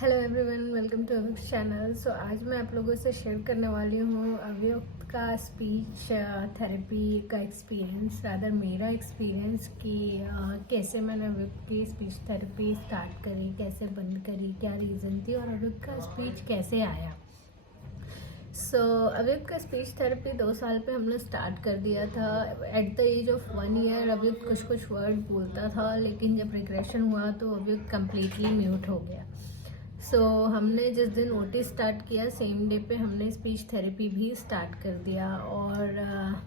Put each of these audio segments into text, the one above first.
Hello everyone, welcome to Avyukt channel. So आज मैं आप लोगों से शेयर करने वाली हूँ अव्युक्त का स्पीच थेरेपी का एक्सपीरियंस, रादर मेरा एक्सपीरियंस कि कैसे मैंने अव्युक्त की स्पीच थेरेपी स्टार्ट करी, कैसे बंद करी, क्या रीज़न थी और अव्युक्त का स्पीच कैसे आया। अव्युक्त का स्पीच थेरेपी 2 साल पे हमने स्टार्ट कर दिया था। At the age of 1 year Avyukt कुछ कुछ वर्ड बोलता था, लेकिन जब रिग्रेशन हुआ तो अव्युक्त कम्प्लीटली म्यूट हो गया। हमने जिस दिन ओटी स्टार्ट किया सेम डे पे हमने स्पीच थेरेपी भी स्टार्ट कर दिया और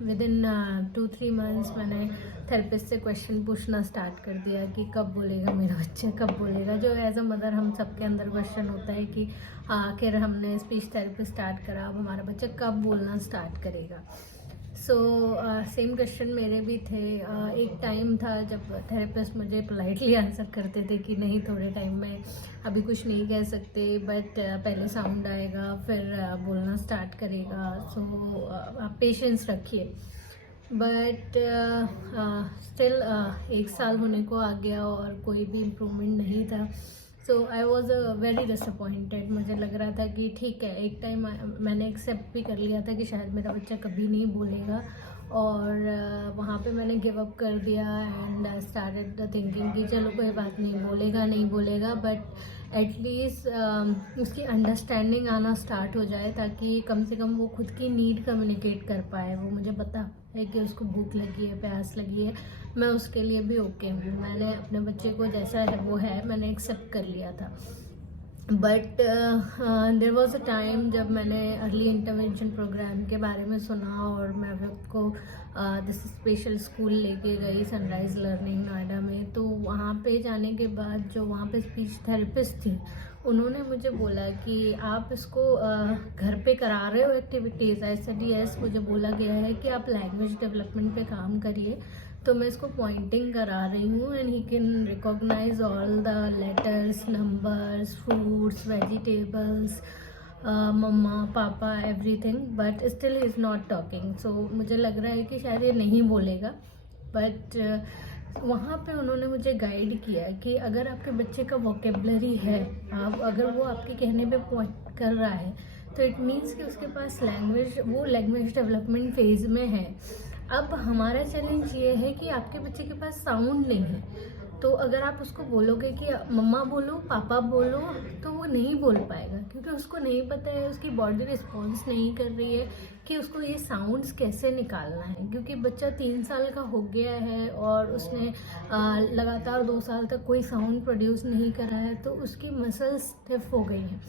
विद इन 2-3 मंथ्स मैंने थेरेपिस्ट से क्वेश्चन पूछना स्टार्ट कर दिया कि कब बोलेगा मेरा बच्चा, कब बोलेगा। जो एज अ मदर हम सबके अंदर क्वेश्चन होता है कि आखिर हमने स्पीच थेरेपी स्टार्ट करा, अब हमारा बच्चा कब बोलना स्टार्ट करेगा। सेम क्वेश्चन मेरे भी थे। एक टाइम था जब थेरेपिस्ट मुझे पोलाइटली आंसर करते थे कि नहीं, थोड़े टाइम में अभी कुछ नहीं कह सकते, बट पहले साउंड आएगा फिर बोलना स्टार्ट करेगा, आप पेशेंस रखिए। बट स्टिल 1 साल होने को आ गया और कोई भी इम्प्रूवमेंट नहीं था। I was very disappointed. मुझे लग रहा था कि ठीक है, एक टाइम मैंने एक्सेप्ट भी कर लिया था कि शायद मेरा बच्चा कभी नहीं बोलेगा और वहाँ पे मैंने गिव अप कर दिया एंड स्टार्टेड थिंकिंग कि चलो कोई बात नहीं, बोलेगा नहीं बोलेगा, बट एटलीस्ट उसकी अंडरस्टैंडिंग आना स्टार्ट हो जाए ताकि कम से कम वो खुद की नीड कम्युनिकेट कर पाए। वो मुझे पता है कि उसको भूख लगी है, प्यास लगी है, मैं उसके लिए भी ओके हूँ। मैंने अपने बच्चे को जैसा है वो है मैंने एक्सेप्ट कर लिया था। But there was a time जब मैंने अर्ली इंटरवेंशन प्रोग्राम के बारे में सुना और मैं अव्युक्त को दिस स्पेशल स्कूल लेके गई, सनराइज लर्निंग नोएडा में। तो वहाँ पे जाने के बाद जो वहाँ पे स्पीच थेरेपिस्ट थी, उन्होंने मुझे बोला कि आप इसको घर पे करा रहे हो एक्टिविटीज़। आई सेड यस, मुझे बोला गया है कि आप लैंग्वेज डेवलपमेंट पे काम करिए, तो मैं इसको पॉइंटिंग करा रही हूँ and he can recognise all the letters, numbers, fruits, vegetables, mamma, papa, everything, but still he is not talking. So मुझे लग रहा है कि शायद ये नहीं बोलेगा। बट वहाँ पे उन्होंने मुझे गाइड किया कि अगर आपके बच्चे का वोकेबलरी है, आप अगर वो आपके कहने पे पॉइंट कर रहा है, तो इट मीन्स कि उसके पास लैंग्वेज डेवलपमेंट फेज में है। अब हमारा चैलेंज ये है कि आपके बच्चे के पास साउंड नहीं है, तो अगर आप उसको बोलोगे कि मम्मा बोलो, पापा बोलो, तो वो नहीं बोल पाएगा क्योंकि उसको नहीं पता है, उसकी बॉडी रिस्पॉन्स नहीं कर रही है कि उसको ये साउंड्स कैसे निकालना है। क्योंकि बच्चा 3 साल का हो गया है और उसने लगातार 2 साल तक कोई साउंड प्रोड्यूस नहीं करा है, तो उसकी मसल्स स्टिफ हो गई हैं।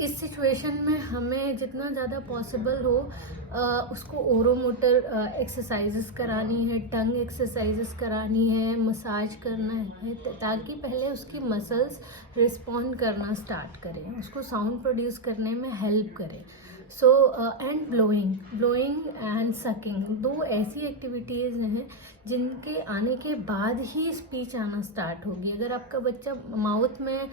इस सिचुएशन में हमें जितना ज़्यादा पॉसिबल हो उसको ओरोमोटर एक्सरसाइजेस करानी है, टंग एक्सरसाइजेस करानी है, मसाज करना है, ताकि पहले उसकी मसल्स रिस्पॉन्ड करना स्टार्ट करें, उसको साउंड प्रोड्यूस करने में हेल्प करें। एंड ब्लोइंग एंड सकिंग 2 ऐसी एक्टिविटीज़ हैं जिनके आने के बाद ही स्पीच आना स्टार्ट होगी। अगर आपका बच्चा माउथ में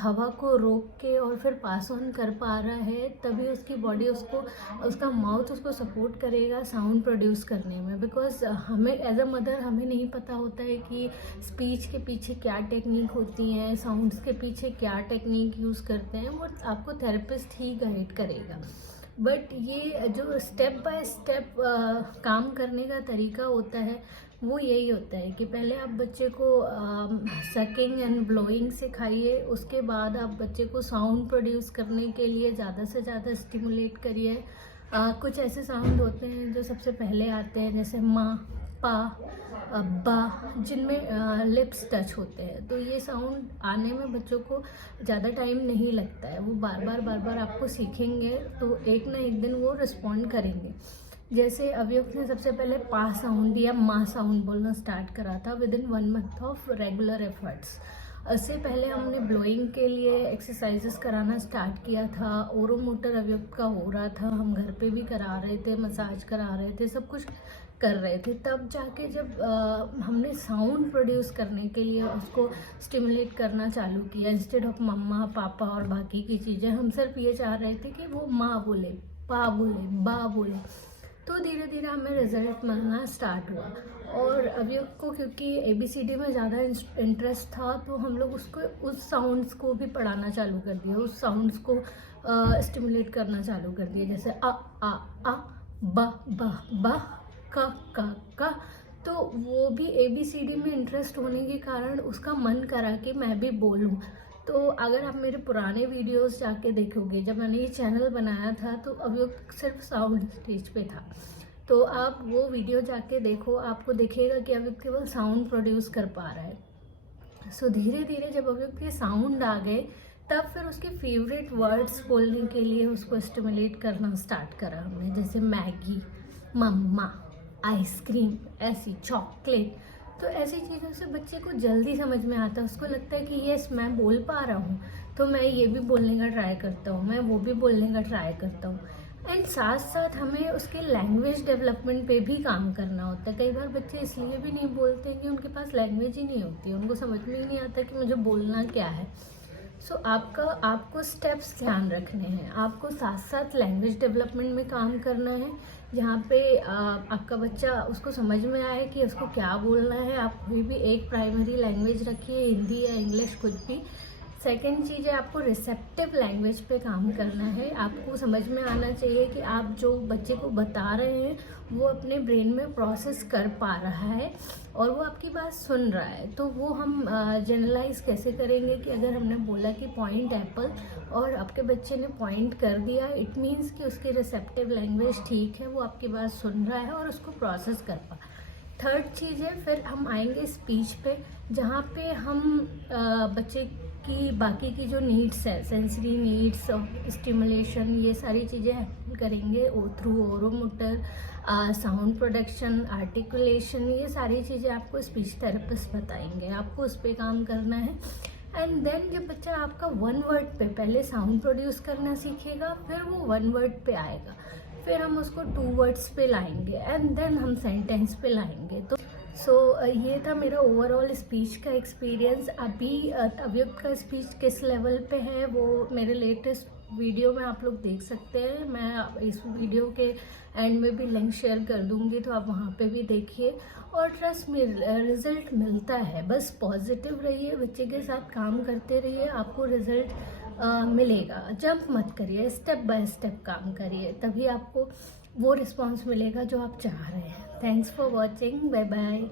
हवा को रोक के और फिर पास ऑन कर पा रहा है, तभी उसकी बॉडी उसका माउथ उसको सपोर्ट करेगा साउंड प्रोड्यूस करने में। बिकॉज हमें एज अ मदर हमें नहीं पता होता है कि स्पीच के पीछे क्या टेक्निक होती हैं, साउंड्स के पीछे क्या टेक्निक यूज़ करते हैं, वो आपको थेरेपिस्ट ही गाइड करेगा। बट ये जो स्टेप बाय स्टेप काम करने का तरीका होता है वो यही होता है कि पहले आप बच्चे को सकिंग एंड ब्लोइंग सिखाइए, उसके बाद आप बच्चे को साउंड प्रोड्यूस करने के लिए ज़्यादा से ज़्यादा स्टिमुलेट करिए। कुछ ऐसे साउंड होते हैं जो सबसे पहले आते हैं, जैसे माँ, पा, बा, जिनमें लिप्स टच होते हैं। तो ये साउंड आने में बच्चों को ज़्यादा टाइम नहीं लगता है, वो बार बार आपको सीखेंगे तो एक ना एक दिन वो रिस्पॉन्ड करेंगे। जैसे अव्युक्त ने सबसे पहले पा साउंड या माँ साउंड बोलना स्टार्ट करा था with in 1 month of regular efforts. इससे पहले हमने ब्लोइंग के लिए एक्सरसाइजेस कराना स्टार्ट किया था, ओरोमोटर अव्युक्त का हो रहा था, हम घर पे भी करा रहे थे, मसाज करा रहे थे, सब कुछ कर रहे थे। तब जाके जब हमने साउंड प्रोड्यूस करने के लिए उसको स्टिमुलेट करना चालू किया, इंस्टेड ऑफ मम्मा, पापा और बाकी की चीज़ें, हम सिर्फ ये चाह रहे थे कि वो माँ बोले, पा बोले, बा बोले। तो धीरे धीरे हमें रिजल्ट मिलना स्टार्ट हुआ। और अभियोग को क्योंकि ABCD में ज़्यादा इंटरेस्ट था, तो हम लोग उसको उस साउंड्स को भी पढ़ाना चालू कर दिया, उस साउंड्स को स्टिमुलेट करना चालू कर दिया, जैसे आ ब क। तो वो भी ABCD में इंटरेस्ट होने के कारण उसका मन करा कि मैं भी बोलूं। तो अगर आप मेरे पुराने वीडियोस जाके देखोगे, जब मैंने ये चैनल बनाया था तो अभियोग सिर्फ साउंड स्टेज पे था, तो आप वो वीडियो जाके देखो, आपको दिखेगा कि अभियोग केवल साउंड प्रोड्यूस कर पा रहा है। सो धीरे धीरे जब अभियोग के साउंड आ गए, तब फिर उसके फेवरेट वर्ड्स बोलने के लिए उसको स्टिमुलेट करना स्टार्ट करा हमने, जैसे मैगी, मम्मा, आइसक्रीम, ऐसी चॉकलेट। तो ऐसी चीज़ों से बच्चे को जल्दी समझ में आता है, उसको लगता है कि यस मैं बोल पा रहा हूँ, तो मैं ये भी बोलने का ट्राई करता हूँ, मैं वो भी बोलने का ट्राई करता हूँ। एंड साथ साथ हमें उसके लैंग्वेज डेवलपमेंट पे भी काम करना होता है। कई बार बच्चे इसलिए भी नहीं बोलते कि उनके पास लैंग्वेज ही नहीं होती, उनको समझ में ही नहीं आता कि मुझे बोलना क्या है। सो आपको स्टेप्स ध्यान रखने हैं, आपको साथ साथ लैंग्वेज डेवलपमेंट में काम करना है, जहाँ पे आपका बच्चा उसको समझ में आए कि उसको क्या बोलना है। आप कोई भी एक प्राइमरी लैंग्वेज रखिए, हिंदी या इंग्लिश, कुछ भी। सेकेंड चीज़ है, आपको रिसेप्टिव लैंग्वेज पे काम करना है। आपको समझ में आना चाहिए कि आप जो बच्चे को बता रहे हैं वो अपने ब्रेन में प्रोसेस कर पा रहा है और वो आपकी बात सुन रहा है। तो वो हम जनरलाइज कैसे करेंगे कि अगर हमने बोला कि पॉइंट एप्पल और आपके बच्चे ने पॉइंट कर दिया, इट मीन्स कि उसकी रिसेप्टिव लैंग्वेज ठीक है, वो आपकी बात सुन रहा है और उसको प्रोसेस कर पा। थर्ड चीज़ है, फिर हम आएंगे स्पीच पे, जहाँ पे हम बच्चे की बाकी की जो नीड्स है, सेंसरी नीड्स, स्टिमुलेशन, ये सारी चीज़ें हैंडल करेंगे थ्रू ओरोमोटर, साउंड प्रोडक्शन, आर्टिकुलेशन, ये सारी चीज़ें आपको स्पीच थेरेपिस्ट बताएंगे, आपको उस पर काम करना है। एंड देन जब बच्चा आपका वन वर्ड पे पहले साउंड प्रोड्यूस करना सीखेगा, फिर वो वन वर्ड पे आएगा, फिर हम उसको 2 वर्ड्स पे लाएंगे एंड देन हम सेंटेंस पे लाएंगे। तो ये था मेरा ओवरऑल स्पीच का एक्सपीरियंस। अभी अभियोग का स्पीच किस लेवल पे है वो मेरे लेटेस्ट वीडियो में आप लोग देख सकते हैं। मैं इस वीडियो के एंड में भी लिंक शेयर कर दूंगी, तो आप वहाँ पे भी देखिए। और ट्रस्ट में रिज़ल्ट मिलता है, बस पॉजिटिव रहिए, बच्चे के साथ काम करते रहिए, आपको रिज़ल्ट मिलेगा। जंप मत करिए, स्टेप बाय स्टेप काम करिए, तभी आपको वो रिस्पॉन्स मिलेगा जो आप चाह रहे हैं। Thanks for watching, bye bye.